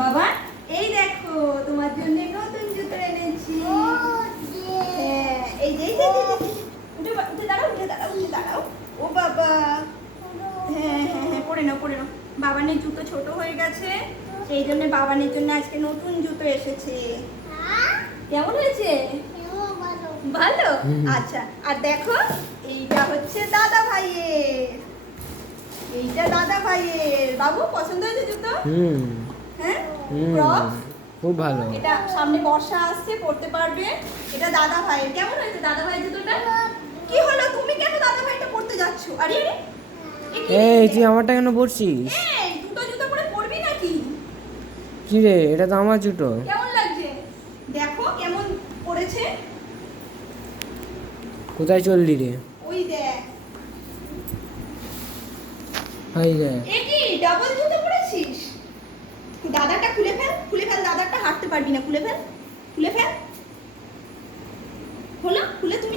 বাবা এই দেখো তোমার জন্য নতুন জুতো এনেছি। হ্যাঁ, এই যে এই উঠে উঠে দাঁড়াও উঠে দাঁড়াও উঠে দাঁড়াও। ও বাবা। হ্যাঁ হ্যাঁ হ্যাঁ পরে নাও পরে নাও। বাবানের জুতো ছোট হয়ে গেছে। সেই জন্য বাবানের জন্য আজকে নতুন জুতো এসেছে। কেমন হয়েছে? ভালো। আচ্ছা আর দেখো এইটা হচ্ছে দাদা ভাইয়ের। এইটা দাদা ভাইয়ের। বাবু পছন্দ হয়েছে জুতো? হুম। খুব ভালো। এটা সামনে বর্ষা আসছে পড়তে পারবে। এটা দাদা ভাইয়ের কেমন হয়েছে দাদা ভাইয়ের জুতোটা? কি হলো? তুমি কেন দাদা ভাইটা পড়তে যাচ্ছ? আরে? এই তুই আমারটা কেন পড়ছিস এই দুটো জুতো পরে পড়বি নাকি? কি রে এটা তো আমার জুতো। কেমন লাগছে? দেখো কেমন পড়েছে। কোথায় চললি রে? ওই দেখ। হাই রে এ কি ডাবল জুতো পরেছিস? দাদাটা খুলে ফেল খুলে ফেল দাদাটা হাঁটতে পারবি না, খুলে ফেল খুলে ফেল। হলো খুলে তুমি